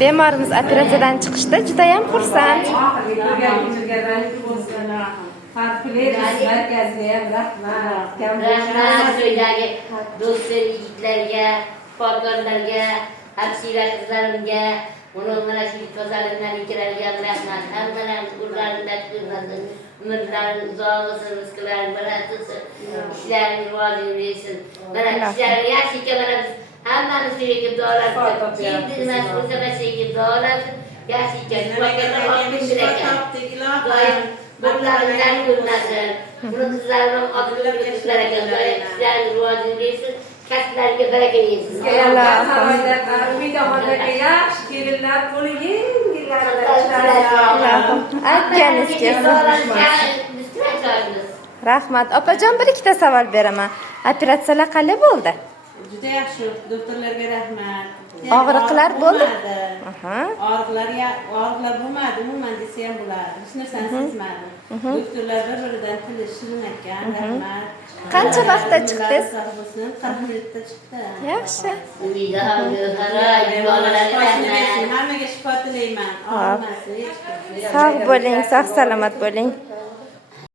Bemorimiz operatsiyadan chiqishda juda ham xursand. To'ydagi do'stlar, yigitlarga, shifokorlarga, hamshira qizlarimga, mana shu kasallikdan ikkilarga rahmat. Hammalarni urlaridan ko'rmasin. Umrlaring uzoq bo'lsin, rizqlaring baland bo'lsin. Ishlaring rivojini bersin. Mana ishlaring yaxshi ekan, mana biz hammamiz shunga duolar qilamiz. Kimdir emas, o'sha mashaga duolar yaxshi ekan. Shifokorlar olib ekan. Doim birlaridan ko'rmasin. Buni qizlarim otib o'tishlar ekan. Doim ishlaring rivojini bersin. Kasblariga baraka bersin. Rahmat. Opajon, bir ikkita savol beraman. Operatsiyalar qanday bo'ldi? Juda yaxshi, doktorlarga rahmat. Og'riqlar bo'ldi? Og'riqlar bo'lmadi, umuman desa ham bo'ladi. Hech narsani sezmadim. Doktorlar bir-biridan tili shirin ekan, rahmat. Qancha vaqtda chiqdingiz? 40 minutda chiqdi. Yaxshi. Hammaga shifo tilayman. Og'rimasin. Sog' bo'ling, sog' salomat bo'ling.